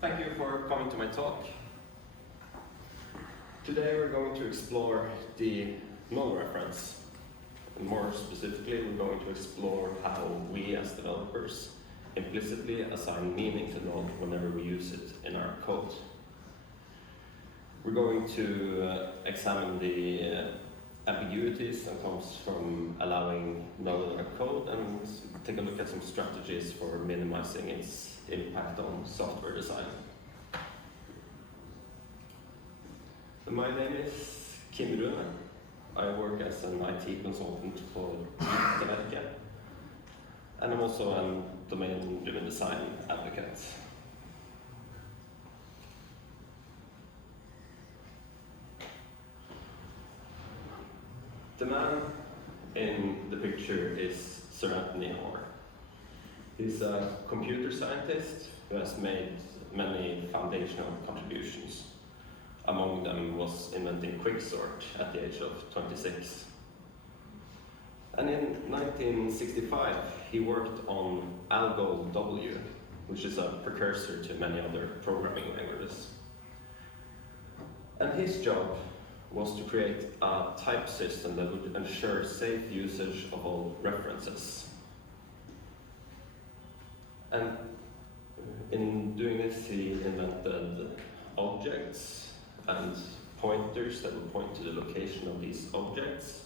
Thank you for coming to my talk. Today we're going to explore the null reference. And more specifically, we're going to explore how we as developers implicitly assign meaning to null whenever we use it in our code. We're going to examine the ambiguities that comes from allowing null in our code and take a look at some strategies for minimizing its impact on software design. So my name is Kim Rune. I work as an IT consultant for Verke, and I'm also a domain-driven design advocate. The man in the picture is Sir Anthony Hoare. He's a computer scientist who has made many foundational contributions. Among them was inventing quicksort at the age of 26. And in 1965, he worked on Algol W, which is a precursor to many other programming languages. And his job was to create a type system that would ensure safe usage of all references. And in doing this, he invented objects and pointers that would point to the location of these objects.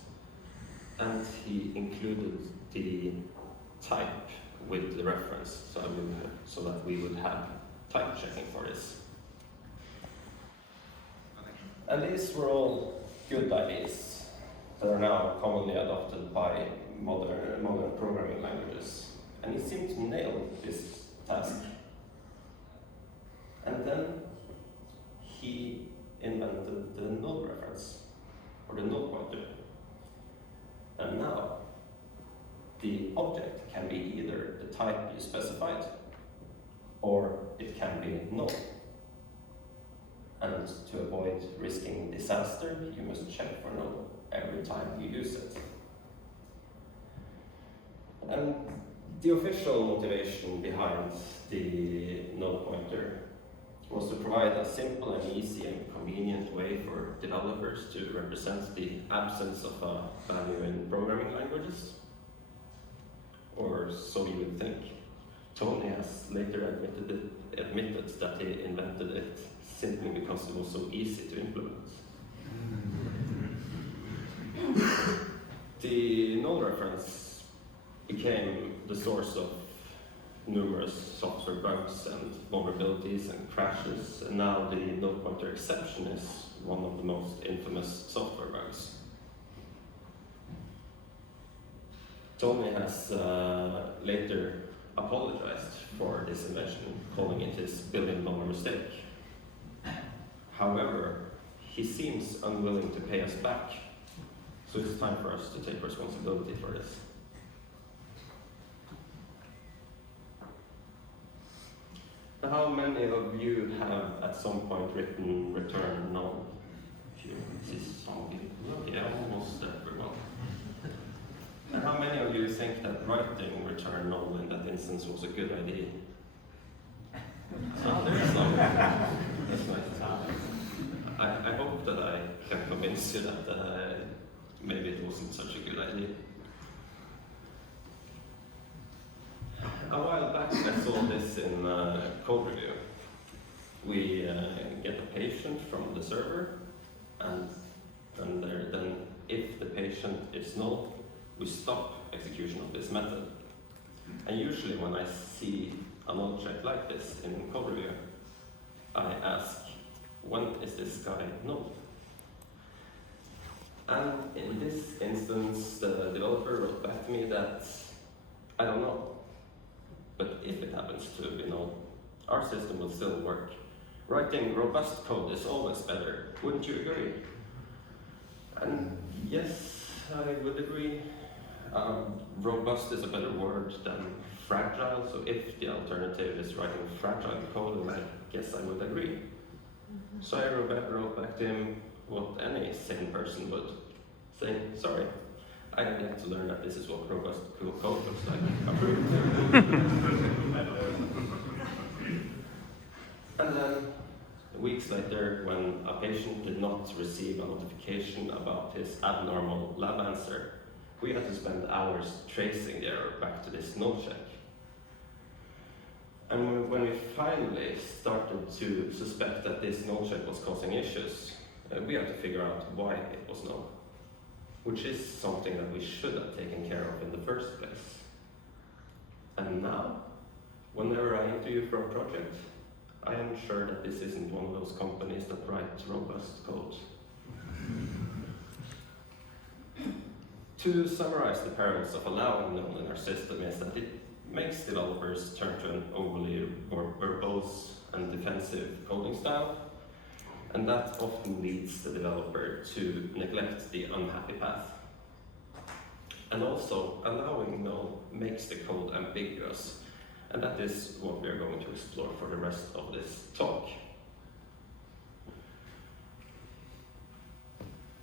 And he included the type with the reference, so that we would have type checking for this. And these were all good ideas that are now commonly adopted by modern programming languages. And he seemed to nail this task. And then he invented the null reference, or the null pointer. And now, the object can be either the type you specified, or it can be null. And to avoid risking disaster, you must check for null every time you use it. And the official motivation behind the null pointer was to provide a simple and easy and convenient way for developers to represent the absence of a value in programming languages. Or so you would think. Tony has later admitted that he invented it simply because it was so easy to implement. The null reference became the source of numerous software bugs and vulnerabilities and crashes, and now the null pointer exception is one of the most infamous software bugs. Tony has later apologized for this invention, calling it his billion-dollar mistake. However, he seems unwilling to pay us back, so it's time for us to take responsibility for this. Now, how many of you have at some point written return null? If you see some people, yeah, almost everyone. And how many of you think that writing return null in that instance was a good idea? So there is some. That's nice. I hope that I can convince you that maybe it wasn't such a good idea. A while back I saw this in code review. We get a patient from the server, and then if the patient is null, we stop execution of this method. And usually when I see a null check like this in code review, I ask, when is this guy null? And in this instance, the developer wrote back to me that, I don't know, but if it happens to be null, our system will still work. Writing robust code is always better, wouldn't you agree? And yes, I would agree. Robust is a better word than fragile, so if the alternative is writing fragile code, then I guess I would agree. So I wrote back to him what any sane person would, saying, sorry, I have yet to learn that this is what robust code looks like. Approved. And then weeks later, when a patient did not receive a notification about his abnormal lab answer, we had to spend hours tracing the error back to this null check. And when we finally started to suspect that this null check was causing issues, we had to figure out why it was null, which is something that we should have taken care of in the first place. And now, whenever I interview for a project, I am sure that this isn't one of those companies that write robust code. To summarize the perils of allowing null in our system is that it makes developers turn to an overly verbose and defensive coding style, and that often leads the developer to neglect the unhappy path. And also, allowing null makes the code ambiguous, and that is what we are going to explore for the rest of this talk.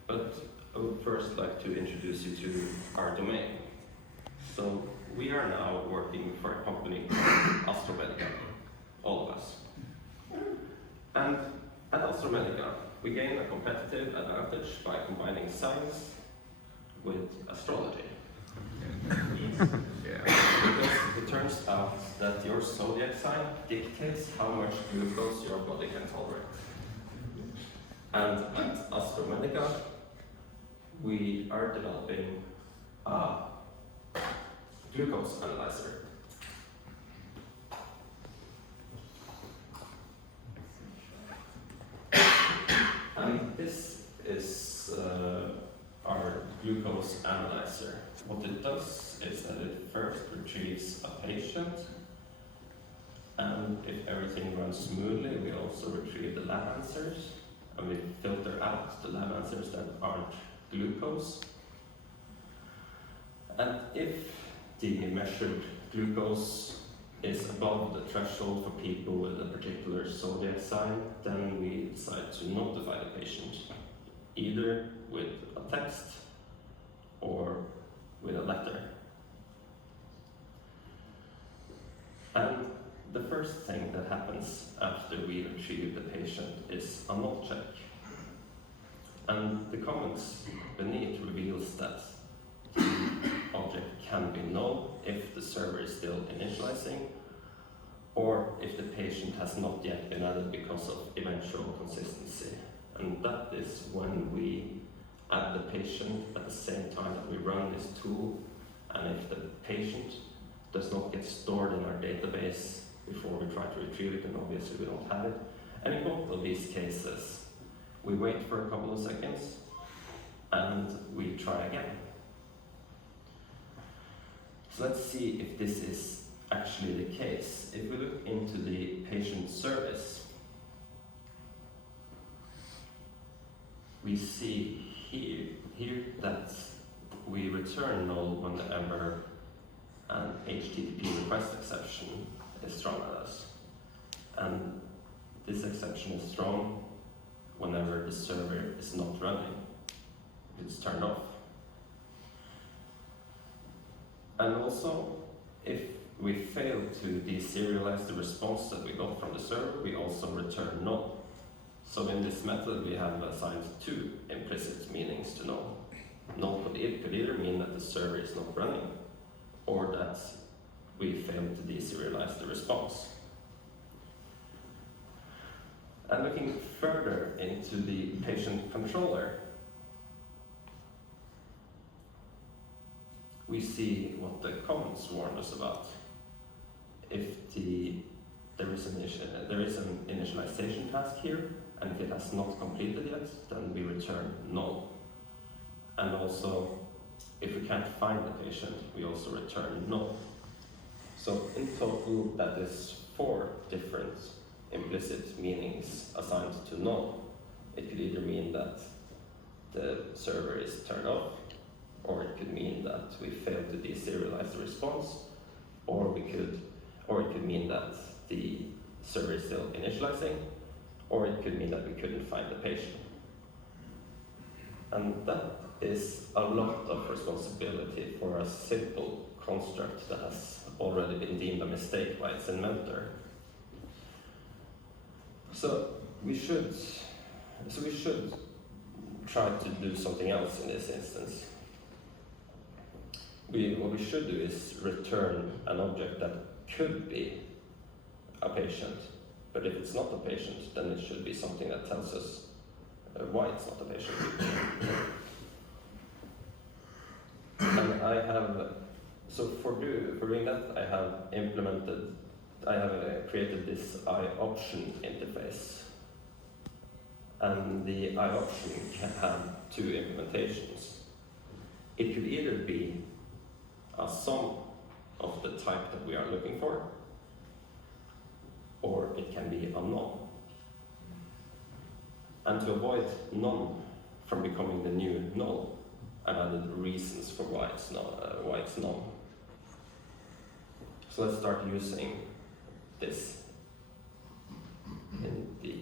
But I would first like to introduce you to our domain. So we are now working for a company called AstraZeneca, all of us. And at AstraZeneca, we gain a competitive advantage by combining science with astrology. Because it turns out that your zodiac sign dictates how much glucose your body can tolerate. And at AstraZeneca, we are developing a glucose analyzer. And this is our glucose analyzer. What it does is that it first retrieves a patient, and if everything runs smoothly, we also retrieve the lab answers, and we filter out the lab answers that aren't glucose. And if the measured glucose is above the threshold for people with a particular zodiac sign, then we decide to notify the patient, either with a text or with a letter. And the first thing that happens after we retrieve the patient is a null check. And the comments beneath reveals that the object can be null if the server is still initializing, or if the patient has not yet been added because of eventual consistency. And that is when we add the patient at the same time that we run this tool, and if the patient does not get stored in our database before we try to retrieve it, then obviously we don't have it. And in both of these cases, we wait for a couple of seconds and we try again. So let's see if this is actually the case. If we look into the patient service, we see here that we return null whenever an HTTP request exception is thrown at us. And this exception is thrown whenever the server is not running. It's turned off. And also, if we fail to deserialize the response that we got from the server, we also return null. So in this method, we have assigned two implicit meanings to null. Null could either mean that the server is not running, or that we failed to deserialize the response. And looking further into the patient controller, we see what the comments warned us about. If there is an initialization task here, and if it has not completed yet, then we return null. And also, if we can't find the patient, we also return null. So in total, that is 4 different implicit meanings assigned to null. It could either mean that the server is turned off, or it could mean that we failed to deserialize the response, or it could mean that the server is still initializing, or it could mean that we couldn't find the patient. And that is a lot of responsibility for a simple construct that has already been deemed a mistake by its inventor. So we should try to do something else in this instance. What we should do is return an object that could be a patient, but if it's not a patient, then it should be something that tells us why it's not a patient. And I have, so for doing that, I have created this iOption interface. And the iOption can have two implementations. It could either be a sum of the type that we are looking for, or it can be a none. And to avoid none from becoming the new null, I've added reasons for why it's none. So let's start using this in the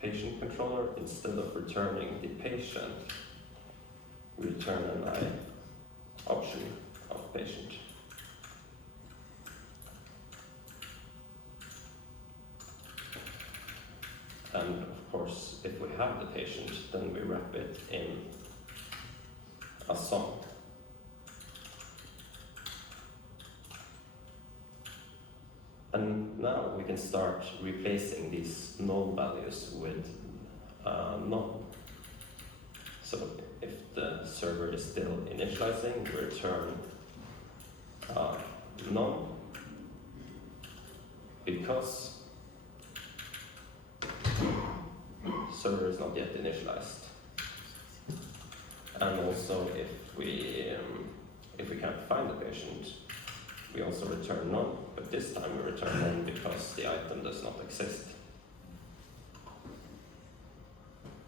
patient controller. Instead of returning the patient, we return an option of patient. And of course, if we have the patient, then we wrap it in a sum. And now we can start replacing these null values with none. So if the server is still initializing, we return none, because server is not yet initialized. And also if we can't find the patient, we also return none, but this time we return none because the item does not exist.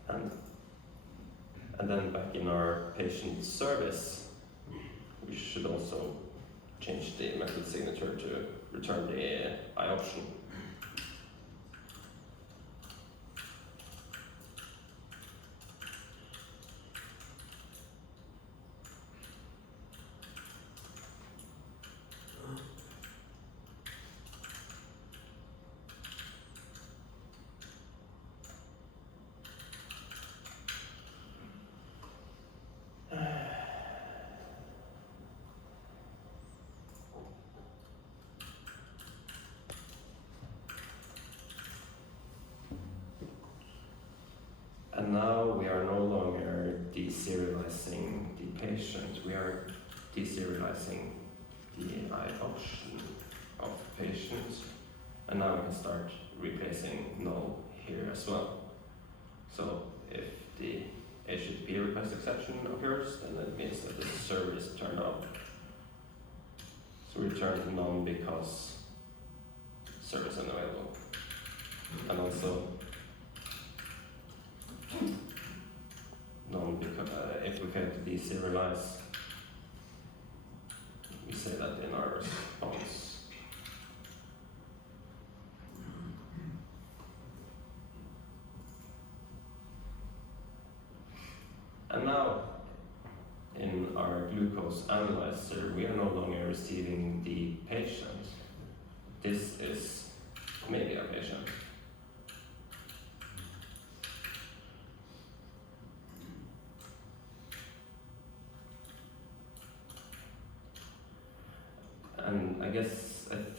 And then back in our patient service, we should also change the method signature to return the iOption. And now we are no longer deserializing the patient, we are deserializing the iOption of patient. And now we can start replacing null here as well. So if the HTTP request exception occurs, then it means that the server is turned off. So we return none because server is unavailable. And also none because if we fail to deserialize, we say that in our response. And now, in our glucose analyzer, we are no longer receiving the patient. This is maybe a patient. And I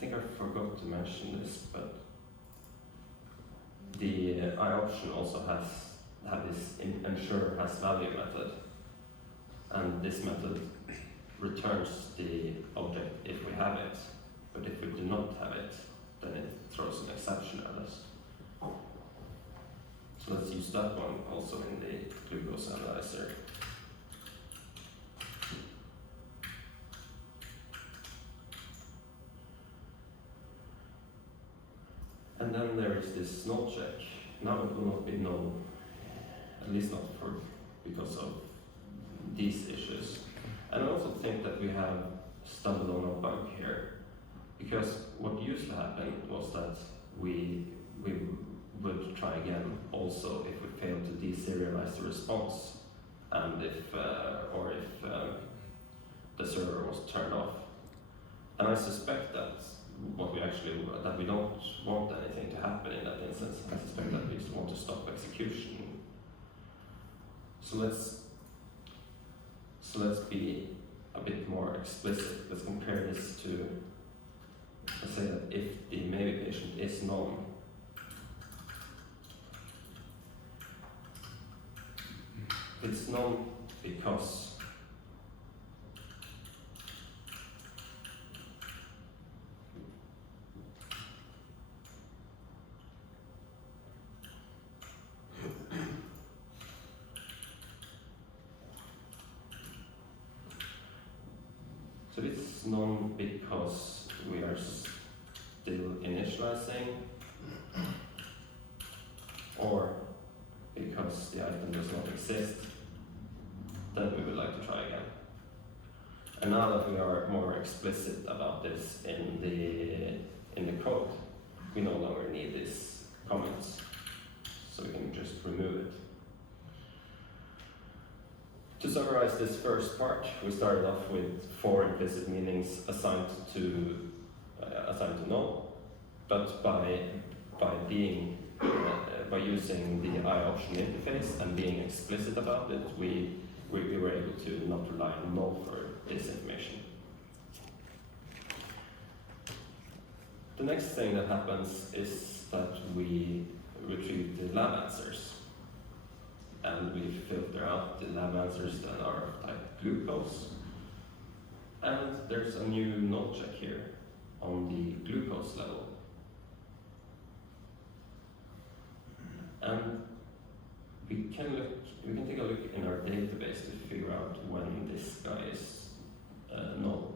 think I forgot to mention this, but the iOption also has this ensure has value method, and this method returns the object if we have it, but if we do not have it, then it throws an exception at us. So let's use that one also in the glucose analyzer. And then there is this null check. Now it will not be null, at least not because of these issues. And I also think that we have stumbled on a bug here, because what used to happen was that we would try again also if we failed to deserialize the response, and if the server was turned off. And I suspect that we don't want anything to happen in that instance. I suspect that we just want to stop execution. So let's be a bit more explicit. Let's compare this to, let's say that if the maybe patient is known, it's known because it's known because we are still initializing, or because the item does not exist, then we would like to try again. And now that we are more explicit about this in the code, we no longer need these comments, so we can just remove it. To summarize this first part, we started off with 4 implicit meanings assigned to null, but by using the I-option interface and being explicit about it, we were able to not rely on null for this information. The next thing that happens is that we retrieve the lab answers. And we filter out the lab answers that are of type glucose. And there's a new null check here on the glucose level. And we can take a look in our database to figure out when this guy is null.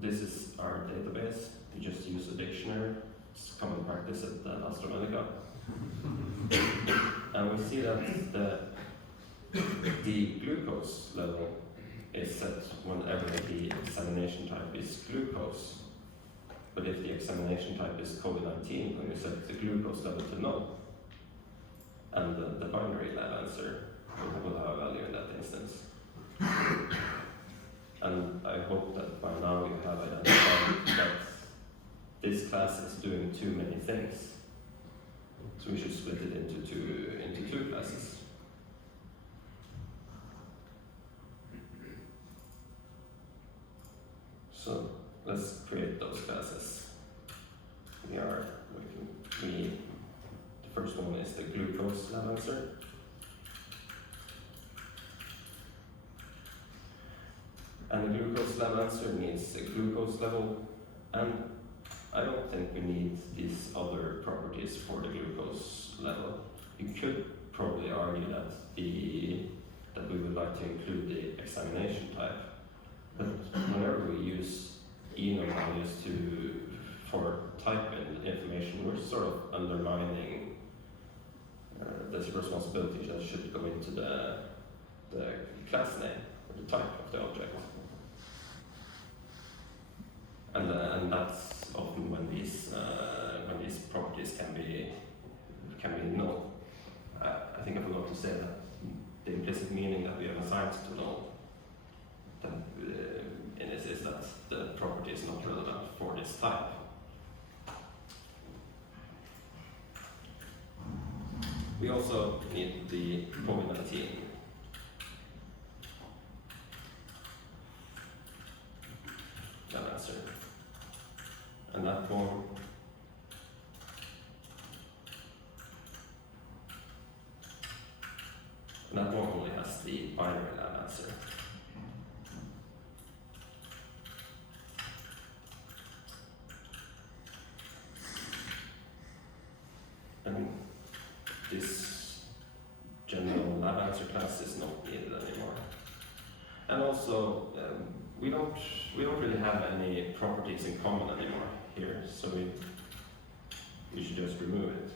This is our database. We just use a dictionary. It's common practice at AstraZeneca. And we see that the glucose level is set whenever the examination type is glucose. But if the examination type is COVID-19, then we set the glucose level to null. And the binary lab answer will have a value in that instance. And I hope that by now you have identified that this class is doing too many things. So we should split it into two classes. So let's create those classes. The first one is the glucose lab answer. And the glucose lab answer needs a glucose level, and I don't think we need these other properties for the glucose level. You could probably argue that we would like to include the examination type, but whenever we use enum values for type in information, we're sort of undermining the responsibility that should go into the class name or the type of the object. And that's often when these properties can be null. I think I forgot to say that the implicit meaning that we have assigned to null in this is that the property is not relevant for this type. We also need the COVID-19. That answer. And that one only has the binary lab answer. And this general lab answer class is not needed anymore. And also, we don't really have any properties in common anymore here, so we should just remove it.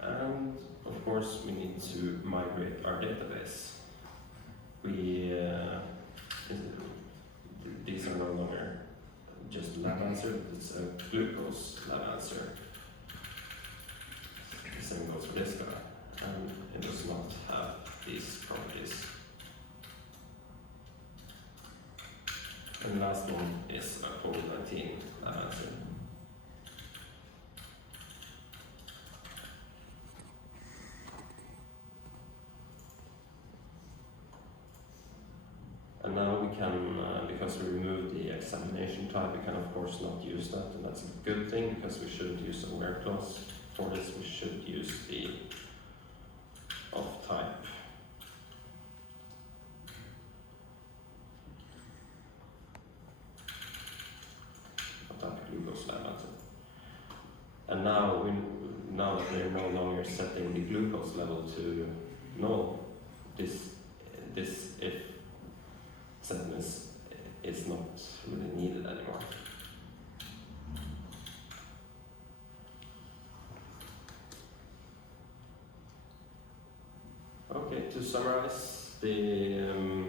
And of course, we need to migrate our database. These are no longer just lab answer, it's a glucose lab answer. The same goes for this guy, and it does not have these properties. And the last one is a COVID-19 answer. And now we can, because we removed the examination type, we can of course not use that, and that's a good thing because we shouldn't use a where clause. For this we should use the of type. Of type glucose lab answer. And now that we're no longer setting the glucose level to null, this if sentence is not really needed anymore. Okay, to summarize, we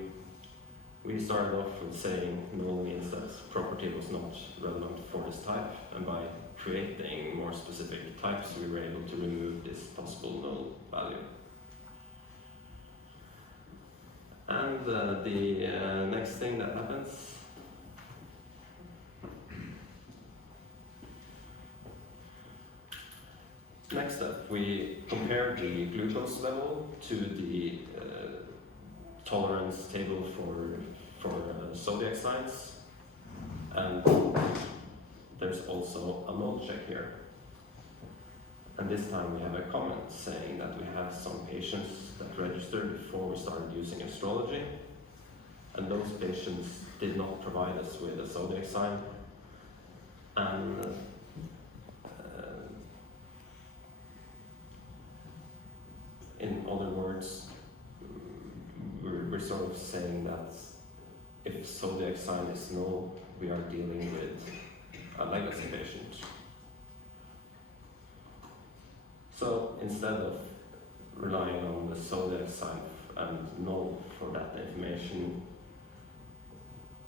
started off with saying null means that property was not relevant for this type, and by creating more specific types we were able to remove this possible null value. And the next thing that happens next up, we compare the glucose level to the tolerance table for zodiac signs, and there's also a null check here. And this time we have a comment saying that we have some patients that registered before we started using astrology, and those patients did not provide us with a zodiac sign, and in other words, we're sort of saying that if zodiac sign is null, we are dealing with a legacy patient. So instead of relying on the zodiac sign and null for that information,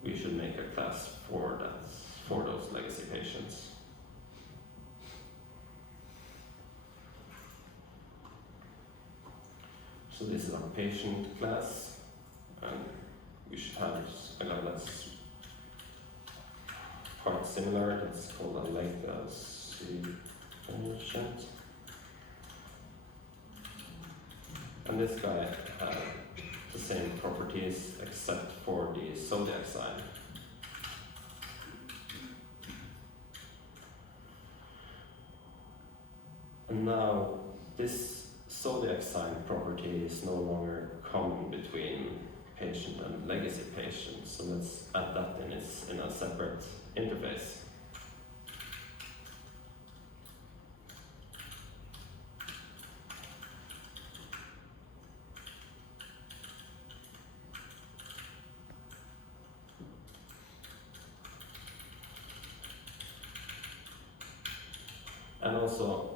we should make a class for those legacy patients. So this is our patient class, and we should have that's quite similar. It's called a legacy patient. And this guy had the same properties except for the zodiac sign. And now this zodiac sign property is no longer common between patient and legacy patient, so let's add that in a separate interface. And also,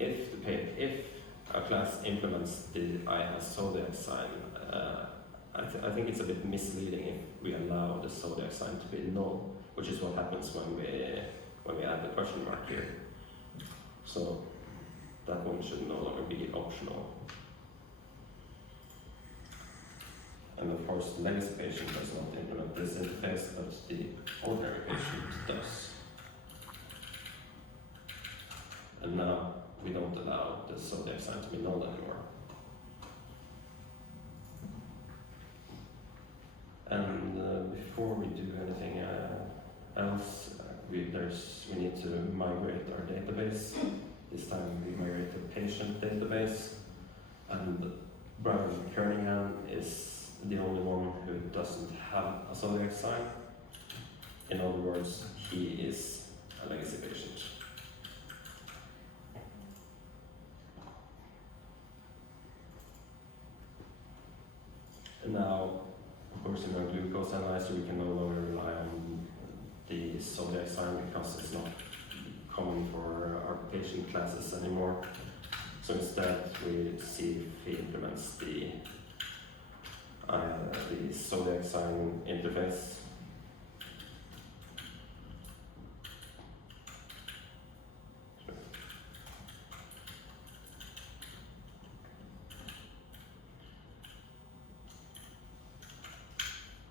if a class implements the I has zodiac sign, I think it's a bit misleading if we allow the zodiac sign to be null, which is what happens when we add the question mark here. So that one should no longer be optional. And of course, the legacy patient does not implement this interface, but the ordinary patient does. And now we don't allow the zodiac sign to be null anymore. And before we do anything else, we need to migrate our database. This time we migrate the patient database, and Brian Kerningham is the only one who doesn't have a zodiac sign. In other words, he is a legacy patient. And now, of course, in our glucose analyzer, we can no longer rely on the zodiac sign because it's not common for our patient classes anymore. So instead, we see if he implements the zodiac sign interface.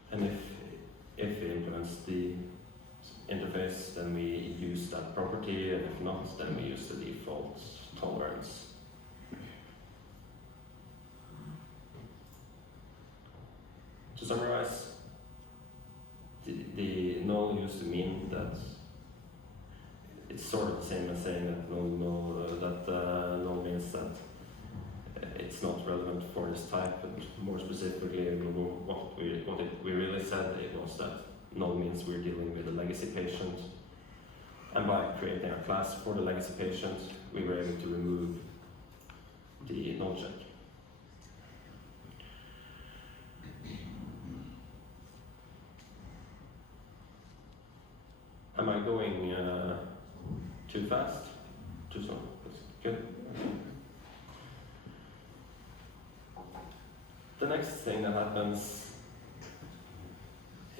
And reference the interface, then we use that property, and if not, then we use the default tolerance. To summarize, the null used to mean that it's sort of the same as saying that null means that it's not relevant for this type, but more specifically, what we really said it was that null means we're dealing with a legacy patient, and by creating a class for the legacy patient, we were able to remove the null check. Am I going too fast? Too slow? Good. The next thing that happens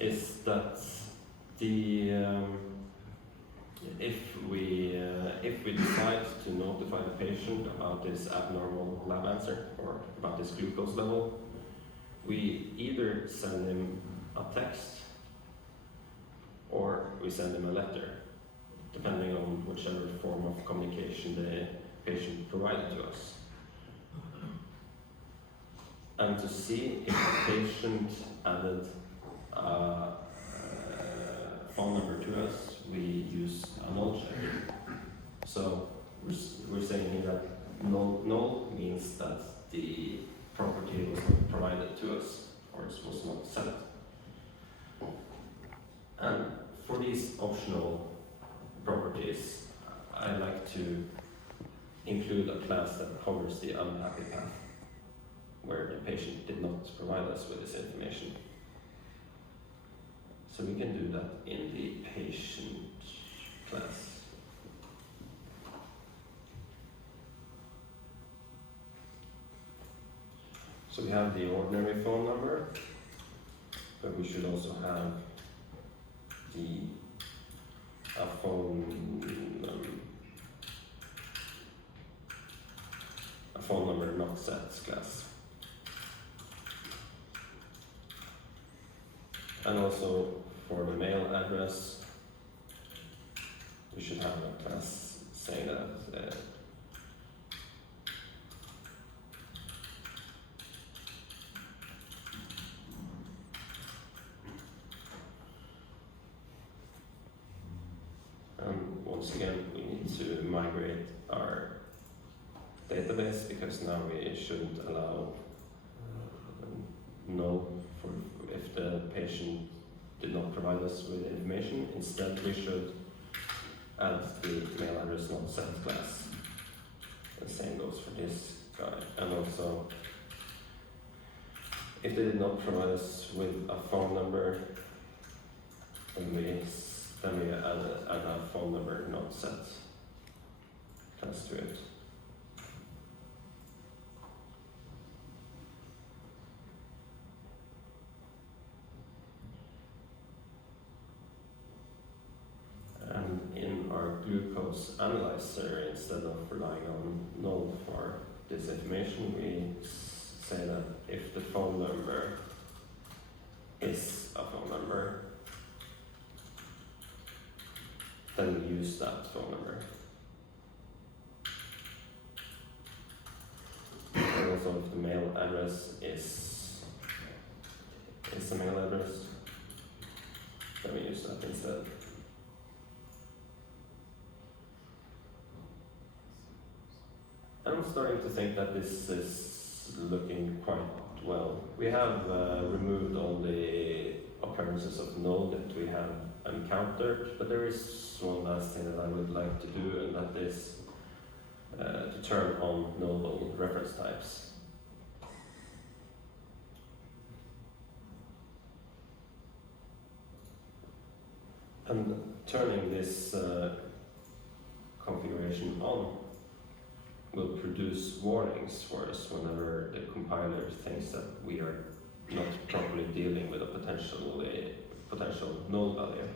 is that if we decide to notify the patient about this abnormal lab answer or about this glucose level, we either send him a text or we send him a letter, depending on whichever form of communication the patient provided to us. And to see if the patient added a phone number to us, we use a null check. So we're saying here that null means that the property was not provided to us, or it was not set. And for these optional properties, I like to include a class that covers the unhappy path, where the patient did not provide us with this information. So we can do that in the patient class. So we have the ordinary phone number, but we should also have a phone number not set class. And also for the mail address, we should have a class saying that once again, we need to migrate our database, because now we shouldn't allow null for if the patient did not provide us with information. Instead, we should add the mail address not set class. The same goes for this guy. And also, if they did not provide us with a phone number, then we add a phone number not set class to it. And in our glucose analyzer, instead of relying on null for this information, we say that if the phone number is a phone number, then we use that phone number. And also if the mail address is a mail address, then we use that instead. I'm starting to think that this is looking quite well. We have removed all the occurrences of null that we have encountered, but there is one last thing that I would like to do, and that is to turn on nullable reference types. And turning this configuration on will produce warnings for us whenever the compiler thinks that we are not properly dealing with a potential null value.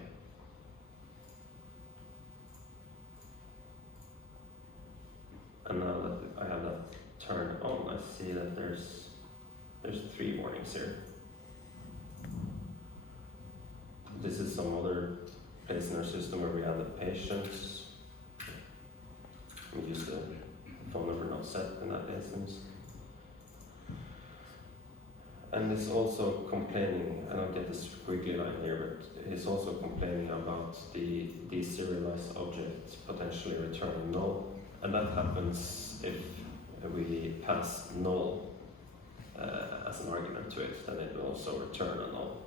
And now that I have that turned on, I see that there's 3 warnings here. this is some other place in our system where we added patients. We use the phone number not set in that instance. And it's also complaining, I don't get the squiggly line here, but it's also complaining about the deserialized object potentially returning null. And that happens if we pass null as an argument to it, then it will also return a null.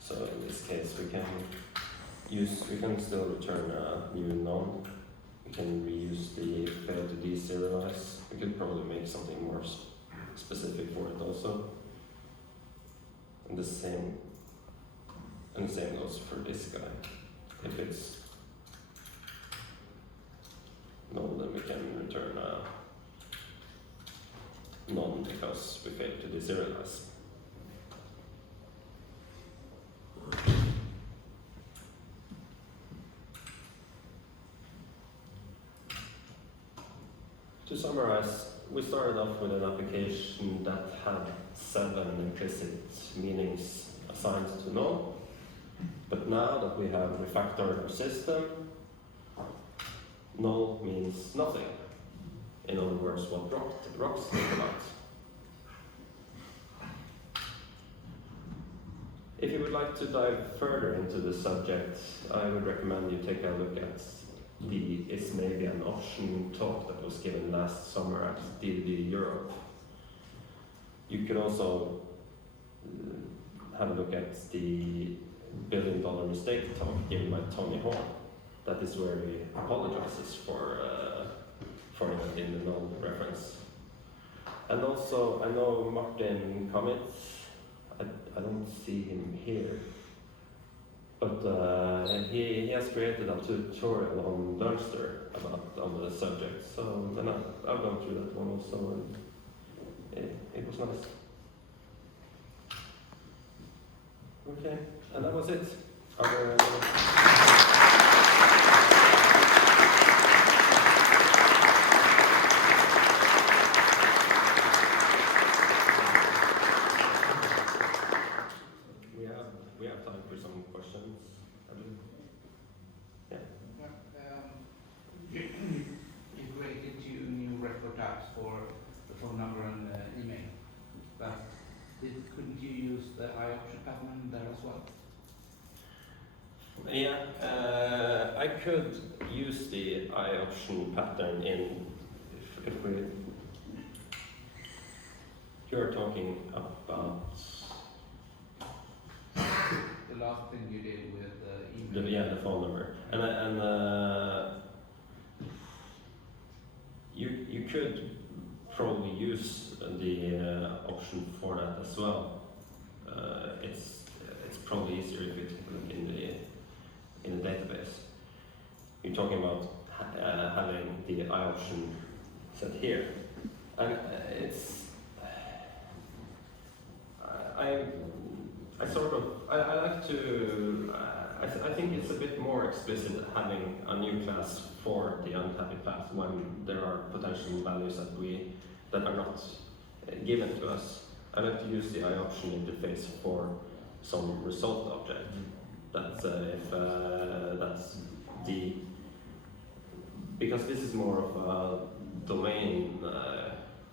So in this case, we can still return a new none. We can reuse the fail to deserialize. We could probably make something more specific for it also. And the same goes for this guy. If it's null, then we can return a none because we failed to deserialize. To summarize, we started off with an application that had 7 implicit meanings assigned to null. But now that we have refactored our system, null means nothing. In other words, what rocks think about. If you would like to dive further into the subject, I would recommend you take a look at the Is Maybe an Option talk that was given last summer at DDD Europe. You could also have a look at the $1 billion mistake talk given by Tony Horn. That is where he apologizes for it in the null reference. And also, I know Martin comments. I don't see him here, but he has created a tutorial on Learnster on the subject. So then I've gone through that one also, and it was nice. Okay, and that was it. Are there we have time for some questions. Yeah. You created 2 new record types for the phone number and email, but couldn't you use the I option pattern there as well? Yeah, I could use the I option pattern in if we. You're talking about the last thing you did with the email. The phone number, and you could probably use the option for that as well. It's probably easier if you look in the database. You're talking about having the I option set here, and it's I like to I think it's a bit more explicit having a new class for the unhappy path when there are potential values that are not given to us. I like to use the I option interface for some result object. That's because this is more of a domain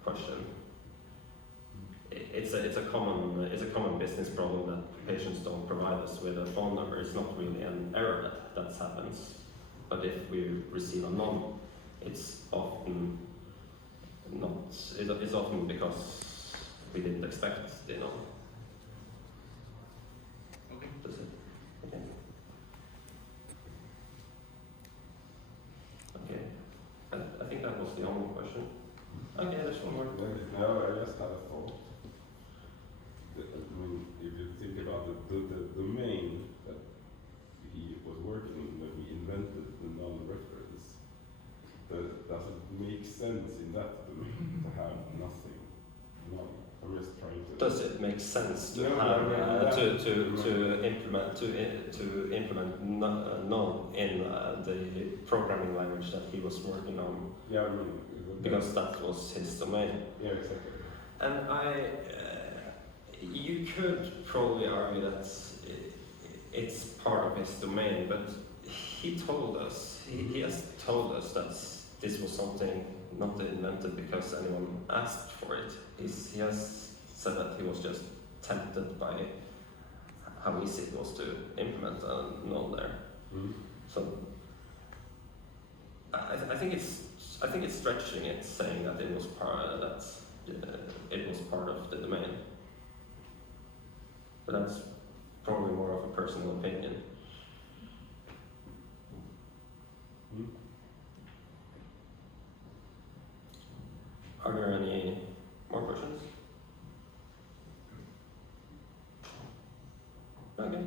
question. It's a common business problem that patients don't provide us with a phone number. It's not really an error that happens, but if we receive a none, it's often not. It's often because we didn't expect the none. Okay. That's it. Okay. Okay. I think that was the only question. Okay, there's one more. No, I just had a thought. I mean, if you think about the domain that he was working in when he invented the null reference, does it make sense in that domain to have nothing? No, I'm just trying to. Does it make sense to implement null in the programming language that he was working on? Yeah, I mean, because that was his domain. Yeah, exactly. And you could probably argue that it's part of his domain, but he told us, he has told us that this was something not invented because anyone asked for it. He has said that he was just tempted by how easy it was to implement a null there. So I think it's stretching it, saying that it was part of the domain. But that's probably more of a personal opinion. Are there any more questions? Okay.